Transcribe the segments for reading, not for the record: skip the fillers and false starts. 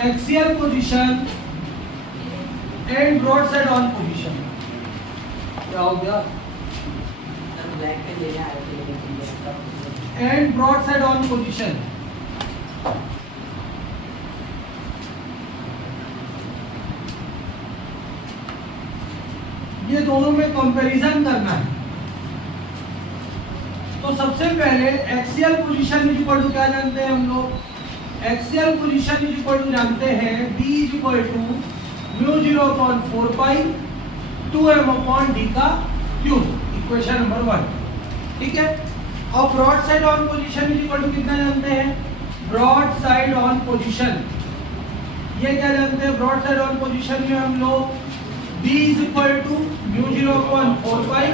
Axial position and broad side on position. क्या हो गया? ब्लैक के लेने आए थे and broad side on position. ये दोनों में कंपैरिजन करना है। तो सबसे पहले axial position is equal to क्या जानते हैं हम लोग? Axial position is equal to जानते हैं B is equal to mu 0/4 pi 2m upon d का क्यूब, इक्वेशन नंबर 1। ठीक है। और broad side on position is equal to कितना जानते हैं? ब्रॉड साइड ऑन पोजीशन, ये क्या जानते हैं? ब्रॉड साइड ऑन पोजीशन में हम लोग B is equal to mu 0/4 pi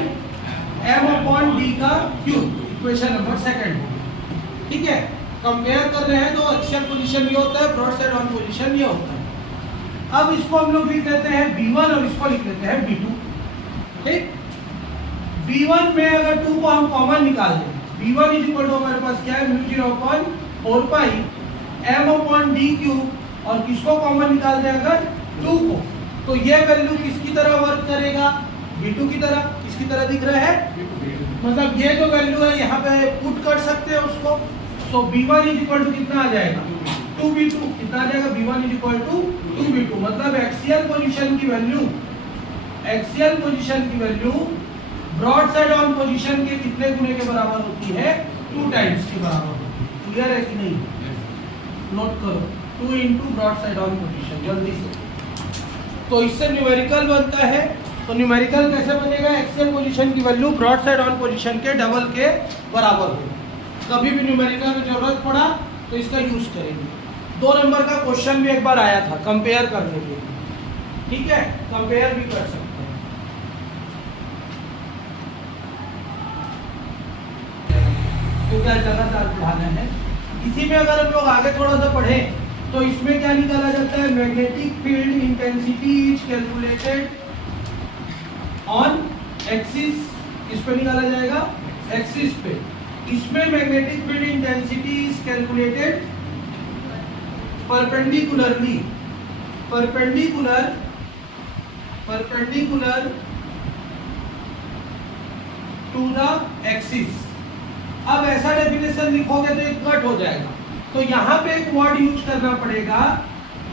m upon d का क्यूब, इक्वेशन नंबर 2। ठीक है। कंपेयर कर रहे हैं तो एक्सियल पोजीशन ये होता है, ब्रॉड साइड ऑन पोजीशन ये होता है। अब इसको हम लोग लिख लेते हैं B1 और इसको लिख लेते हैं B2। ठीक। B1 में अगर 2 को हम कॉमन निकाल दें, B1 इज इक्वल टू हमारे पास क्या है? Mu 0/4 pi m upon d cube, और किसको कॉमन निकाल दें अगर? 2 को, तो ये वैल्यू किसकी तरह वर्क करेगा? B2 की तरह। किसकी तरह दिख रहा है? मतलब ये जो वैल्यू है यहाँ पे पुट कर सकते हैं उसको। सो B1 इज इक्वल टू कितना आ जाएगा? 2B2। कितना आ जाएगा? B1 is equal to 2B2। मतलब एक्सियल पोजीशन की value broad side on position के कितने गुने के बराबर होती है? 2 टाइम्स के बराबर होती है। क्लियर है कि नहीं? नोट करो, 2 into broad side on position, जल्दी से। तो इससे न्यूमेरिकल बनता है। तो न्यूमेरिकल कैसे बनेगा? एक्सियल पोजीशन की value broad side on position के डबल के बराबर होगी। कभी भी न्यूमेरिकल में जरूरत पड़ा तो इसका यूज करेंगे। 2 नंबर का क्वेश्चन भी एक बार आया था कंपेयर करने के लिए। ठीक है, कंपेयर भी कर सकते हैं। तो क्या लगातार बढ़ाना है। इसी में अगर हम लोग आगे थोड़ा सा पढ़ें तो इसमें क्या निकाला जाता है? Magnetic field intensity is calculated on axis. किस पे निकाला जाएगा? एक्सिस पे। इसमें magnetic field intensity is calculated perpendicularly, perpendicular to the axis. अब ऐसा डेफिनेशन लिखोगे तो एक कट हो जाएगा, तो यहाँ पे एक वर्ड यूज करना पड़ेगा,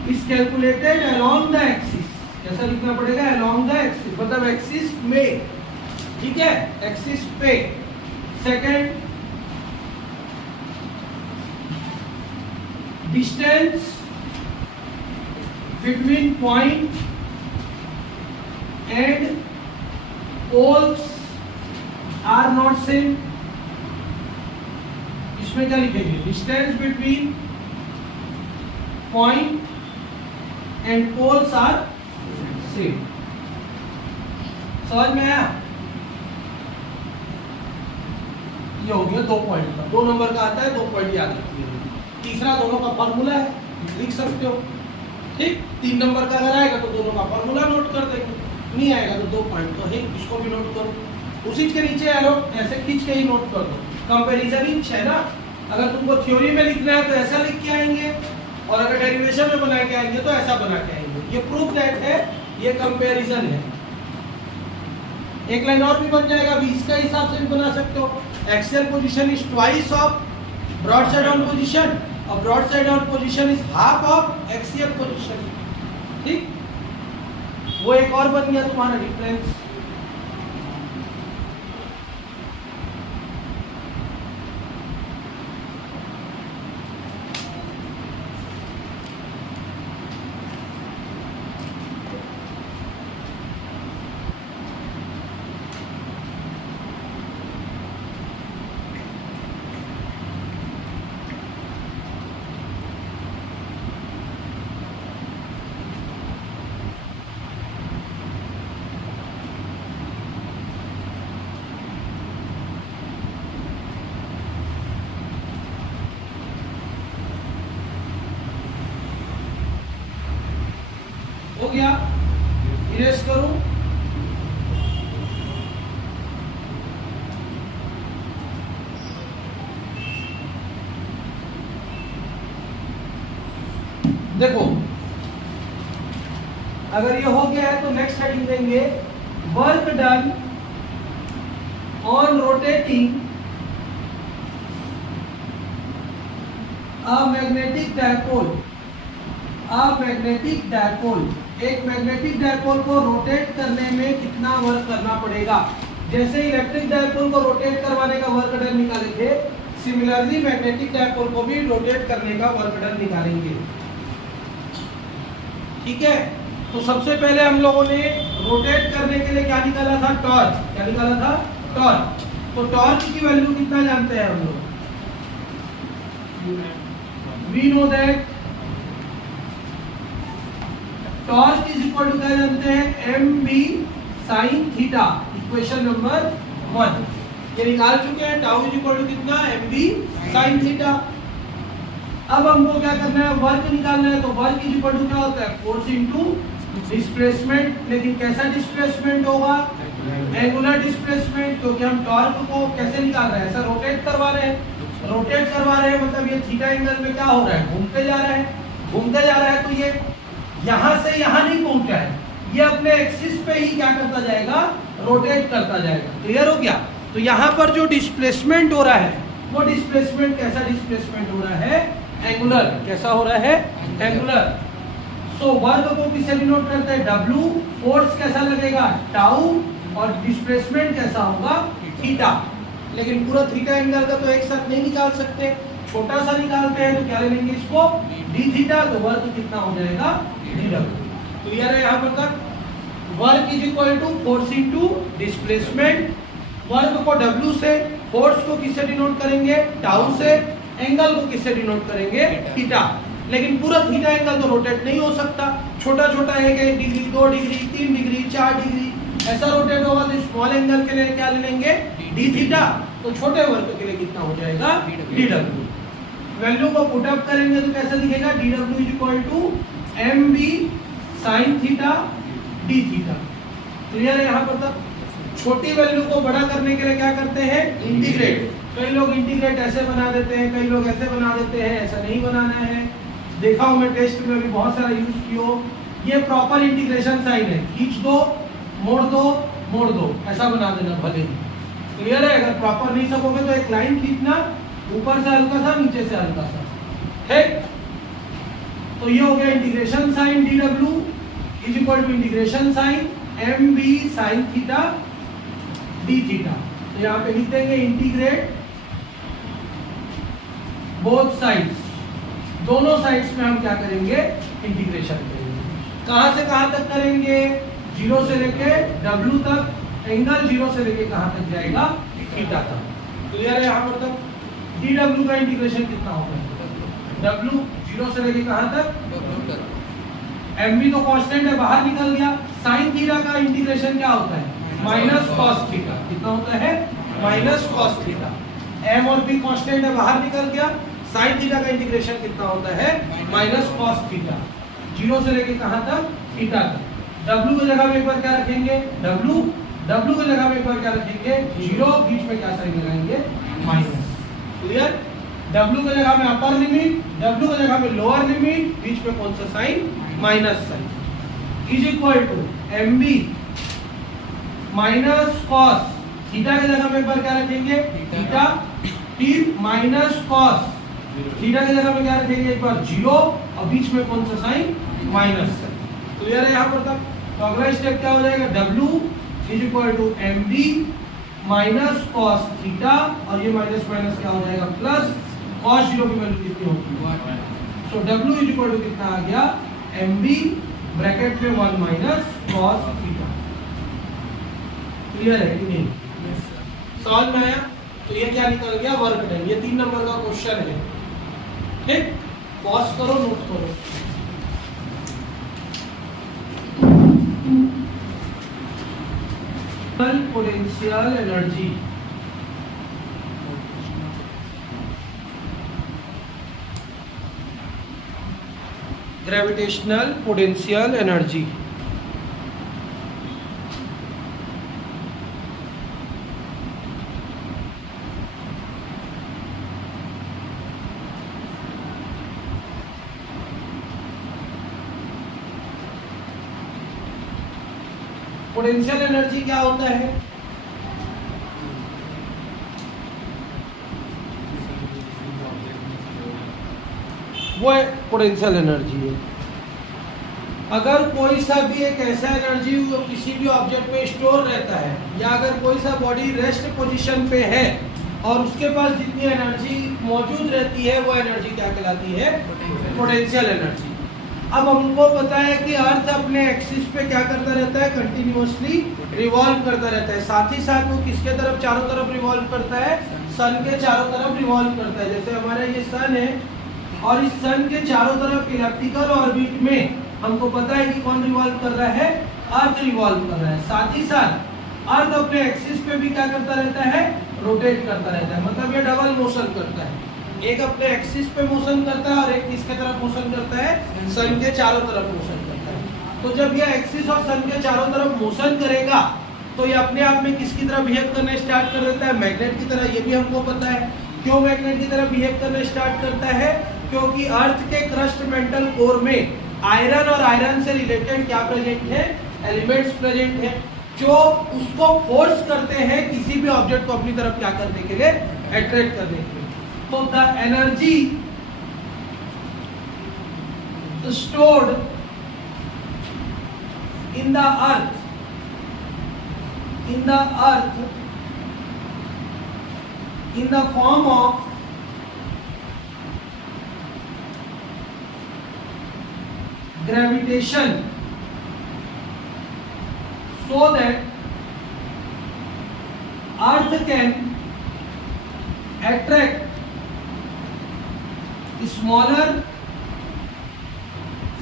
is calculated along the axis. कैसा लिखना पड़ेगा? अलोंग द एक्सिस, मतलब एक्सिस में। ठीक है, एक्सिस पे। Second, distance between point and poles are not same. इसमें क्या लिखेंगे? Distance between point and poles are same. समझ में आया? ये हो गया 2 पॉइंट का। 2 नंबर का आता है, 2 पॉइंट याद रखिए। तीसरा दोनों का फॉर्मूला है, लिख सकते हो। ठीक। 3 नंबर का अगर आएगा तो दोनों का फॉर्मूला नोट कर देंगे, नहीं आएगा तो 2 पॉइंट तो है, इसको भी नोट करो। उसी के नीचे एरो ऐसे खींच के ही नोट कर दो। कंपैरिजन ही है ना। अगर तुमको थ्योरी में लिखना है तो ऐसा लिख के आएंगे, और अगर डेरिवेशन में बना के आएंगे तो ऐसा बना के आएंगे। ये प्रूफ दैट है, ये कंपैरिजन है। एक लाइन और भी बन जाएगा, अभी इसका हिसाब से भी बना सकते हो। Axial position is twice of broad side on position, और broad side on position is half of axial position. ठीक। वो एक और बन गया तुम्हारा डिफरेंस। हो गया, इरेज करूं। देखो अगर ये हो गया है तो नेक्स्ट हेडिंग देंगे work done on rotating a magnetic dipole. एक मैग्नेटिक डायपोल को रोटेट करने में कितना वर्क करना पड़ेगा। जैसे इलेक्ट्रिक डायपोल को रोटेट करवाने का वर्क डन निकाले थे, सिमिलरली मैग्नेटिक डायपोल को भी रोटेट करने का वर्क डन निकालेंगे। ठीक है, तो सबसे पहले हम लोगों ने रोटेट करने के लिए क्या निकाला था, टॉर्क। क्या निकाला था, टॉर्क। तो टॉर्क की वैल्यू कितना जानते हैं हम लोग, we know that torque is equal to क्या जानते हैं, M B sine theta. Equation number 1 ये निकाल चुके हैं। टाउ इज इक्वल टू कितना, एम बी साइन थीटा। अब हमको क्या करना है, वर्क निकालना है। तो वर्क इज इक्वल टू क्या होता है, फोर्स इनटू डिस्प्लेसमेंट। लेकिन कैसा डिस्प्लेसमेंट होगा, एंगुलर डिस्प्लेसमेंट, क्योंकि हम टॉर्क को कैसे निकाल रहे हैं, ऐसा रोटेट करवा रहे हैं। रोटेट करवा रहे हैं मतलब ये थीटा एंगल में क्या हो रहा है, घूमते जा रहा है। घूमते जा रहा है तो ये यहां से यहां नहीं पहुंचा है, ये अपने एक्सिस पे ही क्या करता जाएगा, रोटेट करता जाएगा। क्लियर हो गया। तो यहाँ पर जो डिस्प्लेसमेंट हो रहा है वो डिस्प्लेसमेंट कैसा डिस्प्लेसमेंट हो रहा है, एंगुलर। कैसा हो रहा है, एंगुलर। सो वर्क को किससे डिनोट करते हैं, W। फोर्स कैसा लगेगा, टाउ। और डिस्प्लेसमेंट कैसा होगा, थीटा। लेकिन पूरा थीटा एंगल का तो एक साथ नहीं निकाल सकते, छोटा सा निकालते हैं। तो क्या ले लेंगे इसको, डी थीटा। तो वर्क कितना हो जाएगा, डी डब्ल्यू। क्लियर है यहाँ पर तक। Work is equal to force into displacement. Work को W से, फोर्स को किससे डिनोट करेंगे, टाउ से, एंगल को किससे डिनोट करेंगे, थीटा। लेकिन पूरा थीटा एंगल तो रोटेट नहीं हो सकता, छोटा छोटा 1 डिग्री, 2 डिग्री, 3 डिग्री, 4 डिग्री ऐसा रोटेट होगा। तो स्मॉल एंगल के लिए क्या ले लेंगे, डी थीटा। तो छोटे वर्क के लिए कितना हो जाएगा, डी डब्ल्यू। वैल्यू को पुट अप करेंगे तो कैसे दिखेगा, D W is equal to M B sine theta D theta. Clear है यहाँ पर तक। छोटी वैल्यू को बड़ा करने के लिए क्या करते हैं, इंटीग्रेट। कई लोग इंटीग्रेट ऐसे बना देते हैं, कई लोग ऐसे बना देते हैं। ऐसा नहीं बनाना है, देखा हूं मैं टेस्ट में भी बहुत सारा यूज किया। ये प्रॉपर इंटीग्रेशन साइन है, खींच दो, मोड़ दो, ऐसा बना देना भले ही। क्लियर है। अगर प्रॉपर नहीं सकोगे तो एक लाइन खींचना, ऊपर से हल्का सा, नीचे से हल्का सा। ठीक, तो ये हो गया integration sign D W is equal to integration sign M B sine theta D theta. तो यहाँ पे लिख देंगे इंटीग्रेट बोथ साइड्स। दोनों साइड्स में हम क्या करेंगे, इंटीग्रेशन करेंगे। कहां से कहां तक करेंगे, 0 से लेके W तक। एंगल 0 से लेके कहां तक जाएगा, थीटा तक। क्लियर है यहाँ पर तक। डी डब्ल्यू का इंटीग्रेशन कितना होगा, W 0 से लेके कहां तक, एम बी तो कांस्टेंट है, बाहर निकल गया। साइन थीटा का इंटीग्रेशन क्या होता है, माइनस कॉस थीटा। कितना होता है, माइनस कॉस थीटा। एम और बी कांस्टेंट है, बाहर निकल गया। साइन थीटा का इंटीग्रेशन कितना होता है, माइनस कॉस थीटा। 0 से लेके कहां तक, थीटा तक। W की जगह में एक बार क्या रखेंगे, W की जगह में एक बार क्या रखेंगे, 0, बीच में क्या साइन लगाएंगे, माइनस। क्लियर। W की जगह में अपर लिमिट, W की जगह में लोअर लिमिट, बीच में कौन सा sign, minus sign. Is equal to M B minus cos theta की जगह में एक बार क्या रखेंगे, थीटा, फिर माइनस कॉस थीटा की जगह में क्या रखेंगे, एक बार 0, और बीच में कौन सा साइन, माइनस साइन। क्लियर है यहाँ पर तक। तो अगला स्टेप क्या हो जाएगा, W is equal to M B minus cos theta, और ये माइनस माइनस क्या हो जाएगा, प्लस कॉस 0 की वैल्यू कितनी होगी, सो W इज इक्वल टू कितना आ गया, एम बी ब्रैकेट में 1 माइनस कॉस थीटा। क्लियर है कि नहीं, सॉल्व में आया। तो ये क्या निकल गया, वर्क डन। ये 3 नंबर का क्वेश्चन है। ठीक, पॉज करो, नोट करो। Potential energy, gravitational potential energy. Potential energy क्या होता है? वो पोटेंशियल एनर्जी है। अगर कोई सा भी एक ऐसा एनर्जी किसी भी ऑब्जेक्ट में स्टोर रहता है, या अगर कोई सा बॉडी रेस्ट पोजीशन पे है और उसके पास जितनी एनर्जी मौजूद रहती है वो एनर्जी क्या कहलाती है? Potential energy. अब हमको पता है कि अर्थ अपने एक्सिस पे क्या करता रहता है? कंटिन्यूअसली रिवॉल्व करता रहता है। साथ ही साथ वो किसके तरफ चारों तरफ रिवॉल्व करता है? सन के चारों तरफ रिवॉल्व करता है। जैसे हमारा ये सन है और इस सन के चारों तरफ इलेप्टिकल ऑर्बिट में हमको पता है कि कौन रिवॉल्व कर रहा है? अर्थ रिवॉल्व कर रहा है। साथ ही साथ अर्थ अपने एक्सिस पे भी क्या करता रहता है? रोटेट करता रहता है। मतलब ये डबल मोशन करता है, एक अपने एक्सिस पे मोशन करता है और एक किसके तरफ मोशन करता है? सन के चारों तरफ मोशन करता है। तो जब ये एक्सिस और सन के चारों तरफ मोशन करेगा तो ये अपने आप में किसकी तरह बिहेव करने स्टार्ट कर देता है? मैग्नेट की तरह। ये भी हमको पता है। क्यों मैग्नेट की तरह बिहेव करने स्टार्ट करता है? क्योंकि अर्थ के क्रस्ट मेंटल कोर में आयरन और आयरन से रिलेटेड क्या प्रेजेंट है? एलिमेंट्स प्रेजेंट है, जो उसको फोर्स करते हैं किसी भी ऑब्जेक्ट को अपनी तरफ क्या करने के लिए? अट्रैक्ट करने के लिए। तो the energy stored in the earth in the form of gravitation, so that earth can attract smaller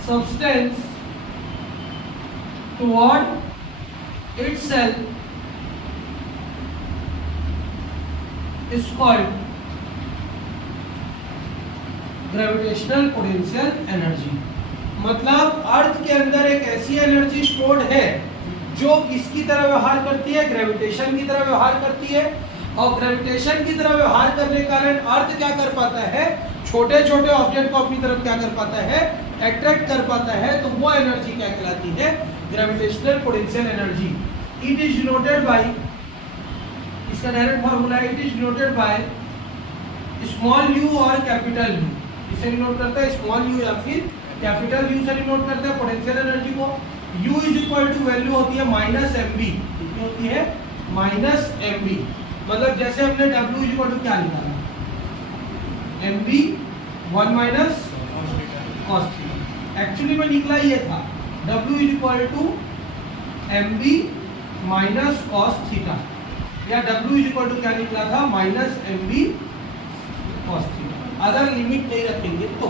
substance toward itself is called gravitational potential energy. मतलब अर्थ के अंदर एक ऐसी एनर्जी स्टोर्ड है जो किसकी तरह व्यवहार करती है? ग्रेविटेशन की तरह व्यवहार करती है। और ग्रेविटेशन की तरह व्यवहार करने के कारण अर्थ क्या कर पाता है? छोटे छोटे ऑब्जेक्ट को अपनी तरफ क्या कर पाता है? अट्रैक्ट कर पाता है। तो वो एनर्जी क्या कहलाती है? Gravitational potential energy. It is denoted by, इसका डायरेक्ट फॉर्मूला है, it is denoted by small you और कैपिटल यू। इसे डिनोट करता है स्मॉल यू या फिर कैपिटल यू से डिनोट करते हैं पोटेंशियल एनर्जी को। U is equal to value होती है माइनस एम बी। कितनी होती है? Minus M B. मतलब जैसे हमने W इज इक्वल टू क्या निकाला? M B 1 minus cos theta. Actually में निकला ये था W is equal to M B minus cos theta, या W इज इक्वल टू क्या निकला था? Minus M B cos theta. अगर लिमिट नहीं रखेंगे तो,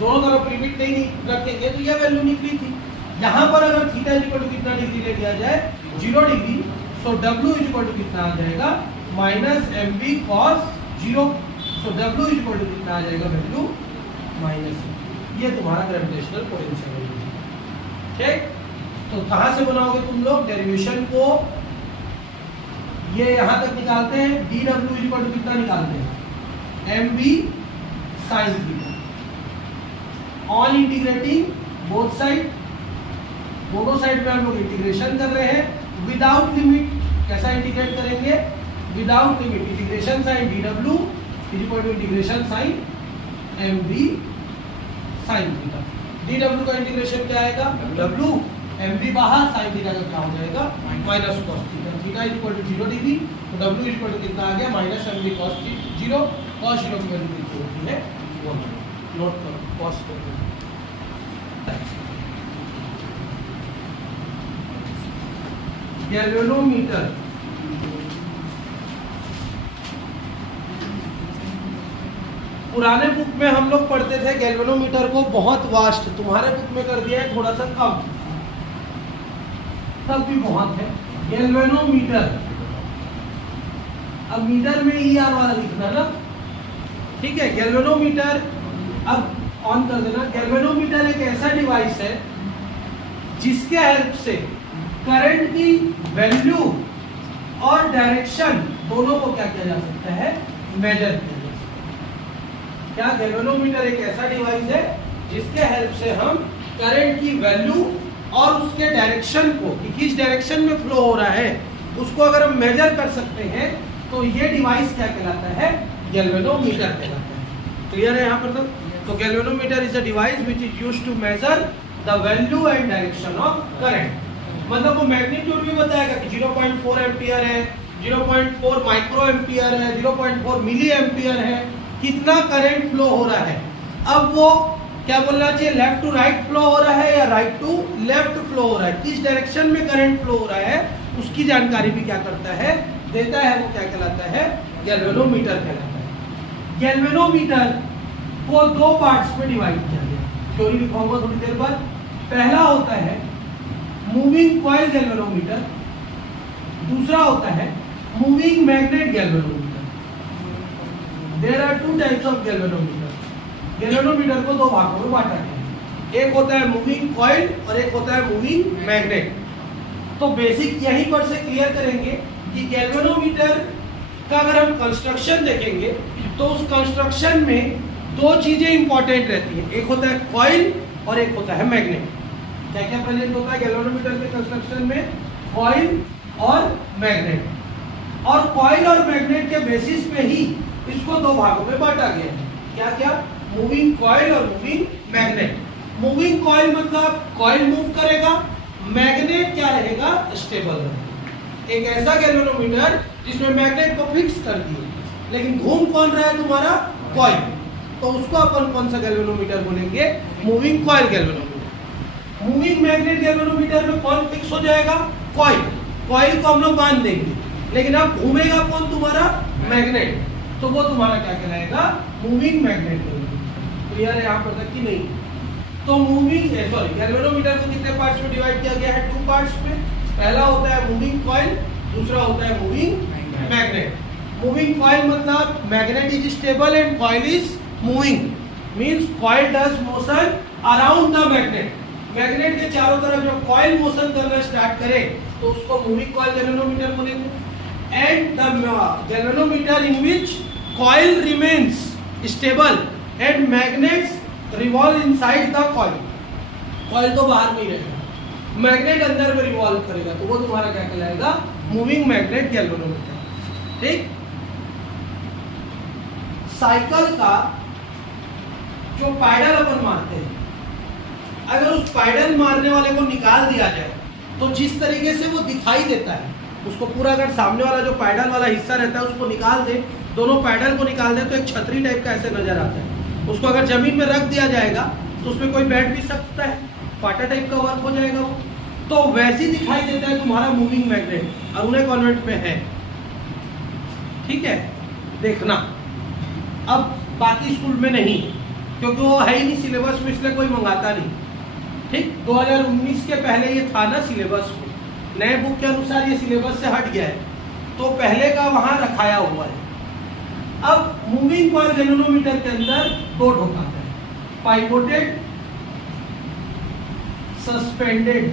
दोनों तरफ लिमिट नहीं रखेंगे तो यह वैल्यू निकली थी। यहाँ पर अगर थीटा इज इक्वल टू कितना डिग्री ले लिया जाए? 0 degree. So W is equal to कितना आ जाएगा? Minus M B cos 0। So W is equal to कितना आ जाएगा? Value minus. ये तुम्हारा ग्रेविटेशनल पोटेंशियल है। ठीक, तो कहाँ से बनाओगे तुम लोग डेरिवेशन को? ये यहाँ तक निकालते हैं। dW इज इक्वल टू कितना निकालते हैं? M B sine theta. On integrating both side, दोनों साइड में हम लोग इंटीग्रेशन कर रहे हैं विदाउट लिमिट। कैसा इंटीग्रेट करेंगे? Without limit. Integration sign dW is equal to integration sign M B sine theta. dW का इंटीग्रेशन क्या आएगा? W एम बी बाहर, साइन थीटा का क्या हो जाएगा? Minus cos theta. Theta is equal to 0 degree, तो W इज इक्वल टू कितना आ गया? Minus M B cos 0। Cos 0 की वैल्यू कितनी होती है? 1। नोट करो, कॉस करो। गैल्वेनोमीटर, पुराने बुक में हम लोग पढ़ते थे गैल्वेनोमीटर को बहुत वास्ट, तुम्हारे बुक में कर दिया है थोड़ा सा कम, तब भी बहुत है। गैल्वेनोमीटर, अब मीटर में ई आर वाला लिखना ना, ठीक है। गैल्वेनोमीटर अब ऑन कर देना। गैल्वेनोमीटर एक ऐसा डिवाइस है जिसके हेल्प से करंट की वैल्यू और डायरेक्शन दोनों को क्या किया जा सकता है? मेजर किया जा सकता है। क्या? गैल्वेनोमीटर एक ऐसा डिवाइस है जिसके हेल्प से हम करंट की वैल्यू और उसके डायरेक्शन को कि किस डायरेक्शन में फ्लो हो रहा है उसको अगर हम मेजर कर सकते हैं तो ये डिवाइस क्या कहलाता है, गैल्वेनोमीटर कहलाता है। क्लियर है यहाँ पर तक? तो galvanometer is a device which is used to measure the value and direction of current. मतलब वो मैग्नीट्यूड भी बताएगा कि 0.4 एम्पियर है, 0.4 माइक्रो एम्पियर है, 0.4 मिली एम्पियर है, कितना करंट फ्लो हो रहा है। अब वो क्या बोलना चाहिए, लेफ्ट टू राइट फ्लो हो रहा है या राइट टू लेफ्ट फ्लो हो रहा है, किस डायरेक्शन में करंट फ्लो हो रहा है उसकी जानकारी भी क्या करता है, देता है। वो क्या कहलाता है, गैल्वेनोमीटर कहलाता है। गैल्वेनोमीटर को दो पार्ट्स में डिवाइड किया गया, थ्योरी लिखाऊंगा थोड़ी देर बाद। पहला होता है मूविंग कॉइल गैल्वेनोमीटर, दूसरा होता है moving magnet galvanometer. There are two types of galvanometer. Galvanometer को दो भागों में बांटा गया है, एक होता है मूविंग कॉइल और एक होता है मूविंग मैग्नेट। तो बेसिक यहीं पर से क्लियर करेंगे कि गैल्वेनोमीटर का अगर हम कंस्ट्रक्शन देखेंगे तो उस कंस्ट्रक्शन में दो चीजें इंपॉर्टेंट रहती हैं, एक होता है कॉइल और एक होता है मैग्नेट। क्या क्या प्रेजेंट होता है गैल्वेनोमीटर के कंस्ट्रक्शन में, कॉइल और मैग्नेट। और कॉइल और मैग्नेट के बेसिस पे ही इसको दो भागों में बांटा गया है। क्या क्या, मूविंग कॉइल और मूविंग मैग्नेट। मूविंग कॉइल मतलब कॉइल मूव करेगा, मैग्नेट क्या रहेगा, स्टेबल रहेगा। एक ऐसा गैल्वेनोमीटर जिसमें मैग्नेट को फिक्स कर दिए लेकिन घूम कौन रहा है तुम्हारा, कॉइल, तो उसको अपन कौन सा गैल्वेनोमीटर बोलेंगे, moving coil galvanometer. Moving magnet galvanometer में कौन फिक्स हो जाएगा, कॉइल। कॉइल को हम लोग बांध देंगे लेकिन अब घूमेगा कौन तुम्हारा, मैग्नेट, तो वो तुम्हारा क्या कहलाएगा, मूविंग मैग्नेट गैल्वेनोमीटर। क्लियर है यहाँ पर तक कि नहीं? तो मूविंग सॉरी गैल्वेनोमीटर को कितने पार्ट्स में डिवाइड किया गया है, टू पार्ट्स में। पहला होता है मूविंग कॉइल, दूसरा होता है मूविंग मैग्नेट। मूविंग कॉइल मतलब magnet is stable and coil is moving, means coil does motion around the magnet. Magnet के चारों तरफ जब कॉइल मोशन करना स्टार्ट करे तो उसको मूविंग कॉइल गैल्वेनोमीटर बोलेंगे। And the galvanometer in which coil remains stable and magnets revolve inside the coil. Coil तो बाहर में ही रहेगा, मैग्नेट अंदर में रिवॉल्व करेगा, तो वो तुम्हारा क्या कहलाएगा, मूविंग मैग्नेट गैल्वेनोमीटर। ठीक। साइकिल का जो पैडल अपन मारते हैं, अगर उस पैडल मारने वाले को निकाल दिया जाए तो जिस तरीके से वो दिखाई देता है उसको पूरा, अगर सामने वाला जो पैडल वाला हिस्सा रहता है उसको निकाल दे, दोनों पैडल को निकाल दे तो एक छतरी टाइप का ऐसे नजर आता है। उसको अगर जमीन में रख दिया जाएगा तो उसमें कोई बैठ भी सकता है, पाटा टाइप का वर्क हो जाएगा वो। तो वैसे ही दिखाई देता है तुम्हारा मूविंग मैग्नेट, और उन्हें कॉन्वेंट में है। ठीक है, देखना। अब बाकी स्कूल में नहीं, क्योंकि वो है ही नहीं सिलेबस में, इसलिए कोई मंगाता नहीं। ठीक, 2019 के पहले ये था ना सिलेबस में, नए बुक के अनुसार ये सिलेबस से हट गया है, तो पहले का वहां रखाया हुआ है। अब मूविंग कॉइल गैल्वेनोमीटर के अंदर दो ढोक आता है, पाइवोटेड, सस्पेंडेड।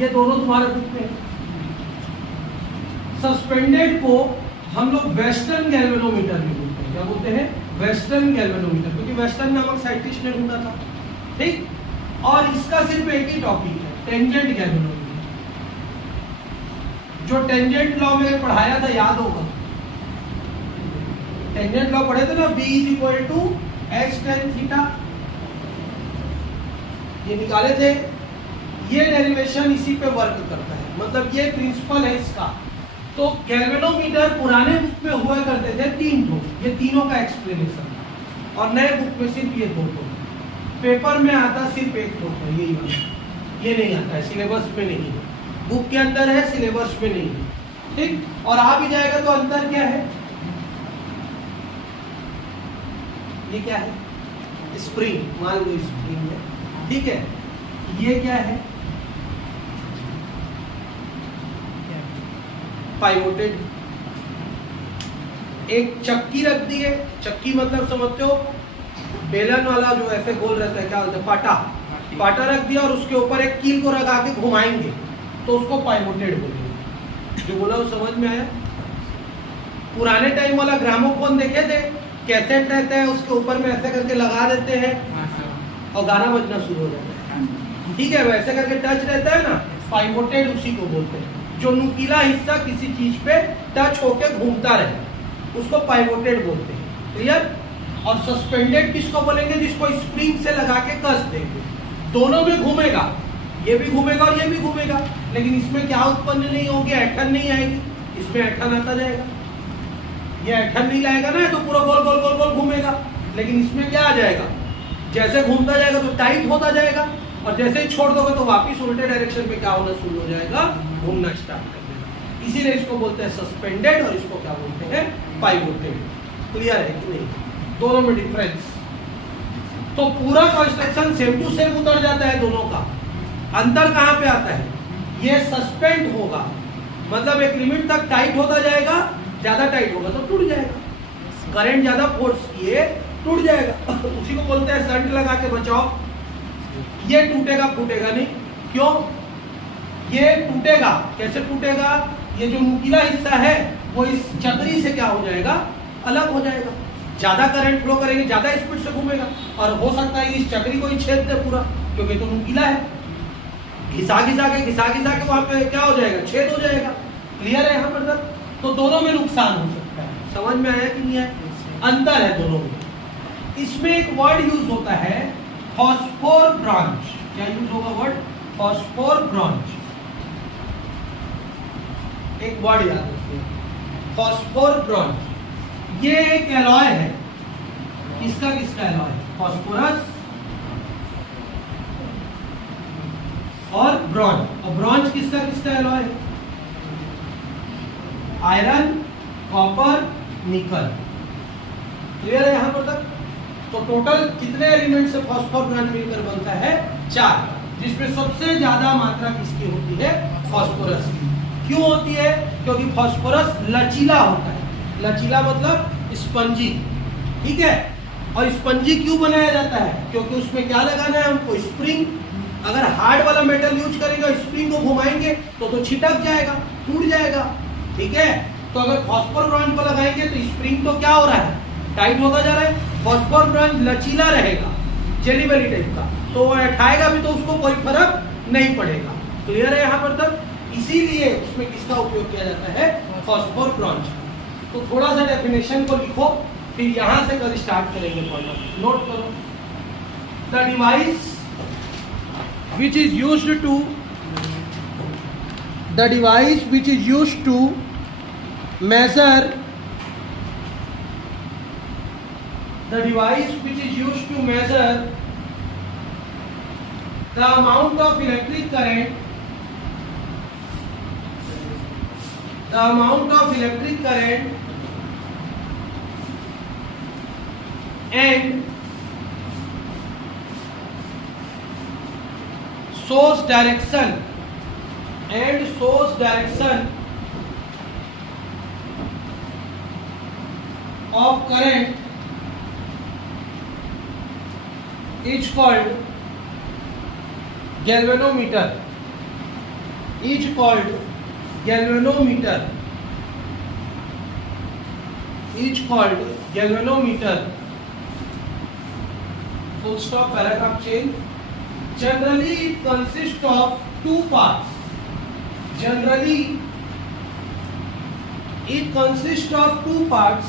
ये दोनों तुम्हारे बुक में। सस्पेंडेड को हम लोग वेस्टर्न गैल्वेनोमीटर भी बोलते हैं। क्या बोलते हैं, वेस्टर्न गैल्वेनोमीटर, क्योंकि वेस्टर्न नामक साइंटिस्ट ने ढूंढा था। ठीक, और इसका सिर्फ एक ही टॉपिक है, टेंजेंट गैल्वेनोमीटर। जो टेंजेंट लॉ में पढ़ाया था, याद होगा, टेंजेंट लॉ पढ़े थे ना, B = H tan थीटा, ये निकाले थे। ये डेरिवेशन इसी पे वर्क करता है, मतलब ये प्रिंसिपल है इसका। तो गैल्वेनोमीटर पुराने बुक में हुआ करते थे 3 ठो, ये तीनों का एक्सप्लेनेशन, और नए बुक में सिर्फ ये 2 ठो। पेपर में आता सिर्फ 1 ठो है, यही वाला, ये नहीं आता है, सिलेबस में नहीं है। बुक के अंदर है, सिलेबस में नहीं है। ठीक, और आ भी जाएगा तो अंतर क्या है, ये क्या है, स्प्रिंग, मान लो स्प्रिंग है। ठीक है, ये क्या है, पाइवोटेड। एक चक्की रख दी है, चक्की मतलब समझते हो, बेलन वाला जो ऐसे गोल रहता है, क्या बोलते हैं, पाटा। पाटा रख दिया और उसके ऊपर एक कील को लगा के घुमाएंगे तो उसको पाइवोटेड बोलेंगे। जो बोला वो समझ में आया? पुराने टाइम वाला ग्रामोफोन देखे थे, कैसेट रहता है, उसके ऊपर में ऐसे करके लगा देते हैं और गाना बजना शुरू हो जाता है। ठीक है, वैसे करके टच रहता है ना, पाइवोटेड उसी को बोलते हैं। जो नुकीला हिस्सा किसी चीज पे टच होके घूमता रहे उसको पाइवोटेड बोलते हैं। क्लियर? और सस्पेंडेड किसको बोलेंगे? जिसको स्प्रिंग से लगा के कस देंगे, दोनों में घूमेगा, ये भी घूमेगा और ये भी घूमेगा, लेकिन इसमें क्या उत्पन्न नहीं होगी? ऐठन नहीं आएगी, इसमें ऐठन आता जाएगा। ये ऐठन नहीं लाएगा ना, तो पूरा गोल गोल गोल गोल घूमेगा, लेकिन इसमें क्या आ जाएगा? जैसे घूमता जाएगा तो टाइट होता जाएगा, और जैसे ही छोड़ दोगे तो वापिस उल्टे डायरेक्शन में क्या होना शुरू हो जाएगा? घूमना स्टार्ट कर देगा। इसीलिए इसको बोलते हैं सस्पेंडेड और इसको क्या बोलते हैं? पाइवोटेड। क्लियर है कि नहीं? दोनों में डिफरेंस। तो पूरा कंस्ट्रक्शन सेम टू सेम उतर जाता है दोनों का। अंतर कहां पे आता है? ये सस्पेंड होगा, मतलब एक लिमिट तक टाइट होता जाएगा, ज्यादा टाइट होगा तो टूट जाएगा। करंट ज्यादा फोर्स किए टूट जाएगा। उसी को बोलते हैं शंट लगा के बचाओ। ये टूटेगा फूटेगा नहीं। क्यों? ये टूटेगा, कैसे टूटेगा? ये जो नुकीला हिस्सा है वो इस चक्री से क्या हो जाएगा? अलग हो जाएगा। ज्यादा करंट फ्लो करेंगे, ज्यादा स्पीड से घूमेगा, और हो सकता है इस चक्री को ही छेद दे पूरा, क्योंकि तो नुकीला है। घिसा घिसा के वहां पे क्या हो जाएगा? छेद हो जाएगा। क्लियर है यहाँ पर तक? तो दोनों में नुकसान हो सकता है। समझ में आया कि नहीं आया? अंतर है दोनों में। इसमें एक वर्ड यूज होता है फॉस्फोर ब्रांच। क्या यूज होगा वर्ड? Phosphor branch. एक वर्ड याद रखिए, फॉस्फोर ब्रांच। ये एक एलॉय है। किसका किसका एलॉय? फॉस्फोरस और ब्रॉन्ज। और ब्रॉन्ज किसका किसका एलॉय है? आयरन, कॉपर, निकल। क्लियर है यहाँ पर तक? तो टोटल कितने एलिमेंट से फॉस्फोर ब्रांच मिलकर बनता है? 4, जिसमें सबसे ज्यादा मात्रा किसकी होती है? फॉस्फोरस की। क्यों होती है? क्योंकि फॉस्फोरस लचीला होता है। लचीला मतलब स्पंजी। ठीक है? और स्पंजी क्यों बनाया जाता है? क्योंकि उसमें क्या लगाना है हमको? स्प्रिंग। अगर हार्ड वाला मेटल यूज करेंगे, स्प्रिंग को घुमाएंगे तो छिटक जाएगा, टूट जाएगा। ठीक है? तो अगर फॉस्फोर ब्रांच को लगाएंगे तो स्प्रिंग तो क्या हो रहा है? टाइट होता जा रहा है। फॉस्फोर ब्रांच लचीला रहेगा, जेली बेली टाइप का, तो वो उठाएगा भी तो उसको कोई फर्क नहीं पड़ेगा। क्लियर है यहाँ पर तक? इसीलिए उसमें किसका उपयोग किया जाता है? Phosphor branch. तो थोड़ा सा डेफिनेशन को लिखो, फिर यहां से कल स्टार्ट करेंगे पढ़ना। नोट करो। The device which is used to measure the amount of electric current and source direction of current is called galvanometer. Full stop, paragraph change. Generally it consists of two parts.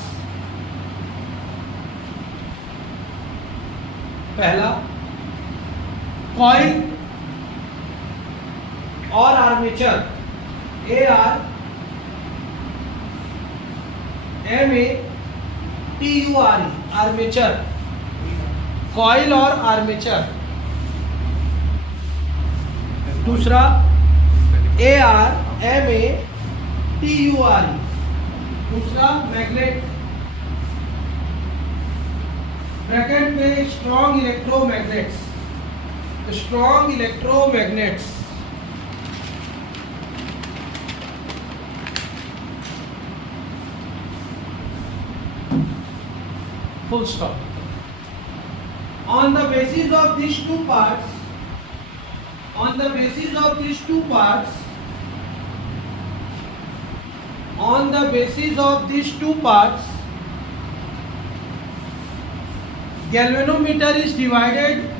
पहला coil और armature, ARMATURE, armature. Coil और armature. दूसरा ARMATURE, दूसरा magnet. Bracket में strong electromagnets. Full stop. On the basis of these two parts, galvanometer is divided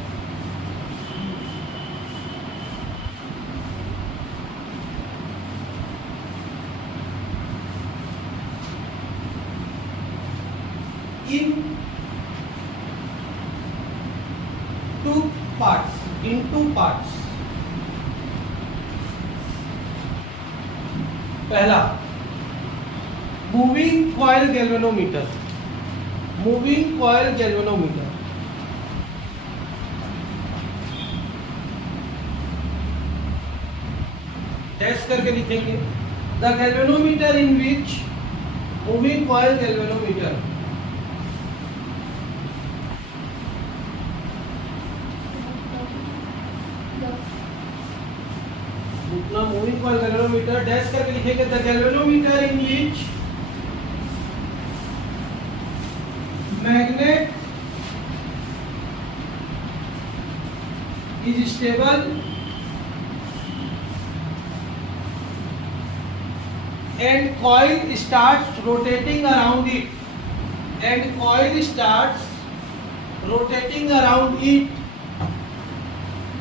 two parts, in two parts. पहला moving coil galvanometer, moving coil galvanometer. Test करके लिखेंगे the galvanometer in which moving coil galvanometer उतना moving coil galvanometer dash करके लिखेंगे the galvanometer in which magnet is stable and coil starts rotating around it, and coil starts rotating around it,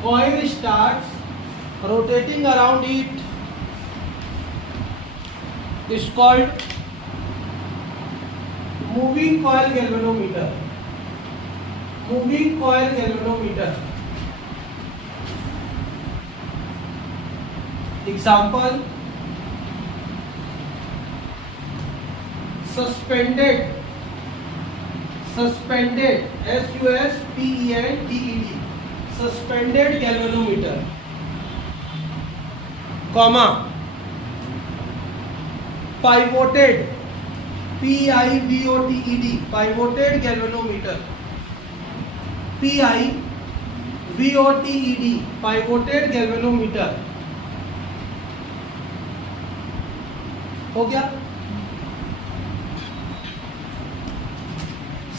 coil starts rotating around it is called moving coil galvanometer, moving coil galvanometer. Example, suspended, suspended, suspended, suspended galvanometer, comma, pivoted, pivoted, pivoted galvanometer, pivoted, pivoted galvanometer. हो गया।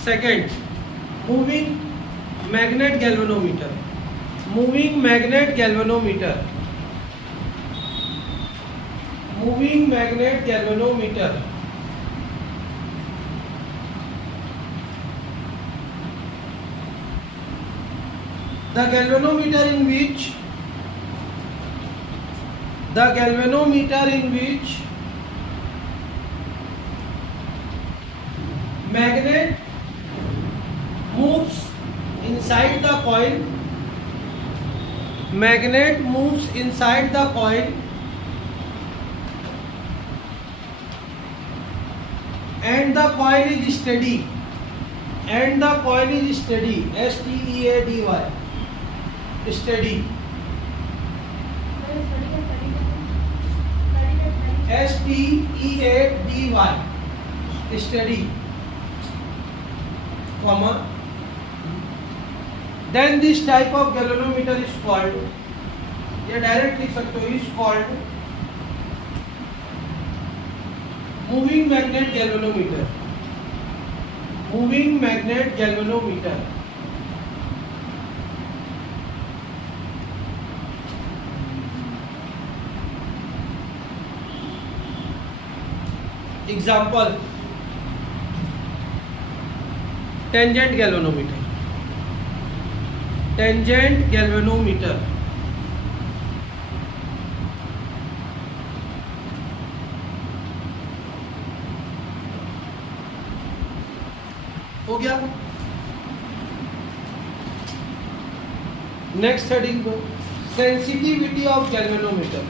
Second, moving magnet galvanometer, moving magnet galvanometer, moving magnet galvanometer. The galvanometer in which, the galvanometer in which magnet moves inside the coil, magnet moves inside the coil and the coil is steady, and the coil is steady, steady, steady, steady, steady, comma, then this type of galvanometer is called, ये direct लिख सकते हो, is called moving magnet galvanometer, moving magnet galvanometer. Example, tangent galvanometer, tangent galvanometer, हो गया। Next heading को sensitivity of galvanometer,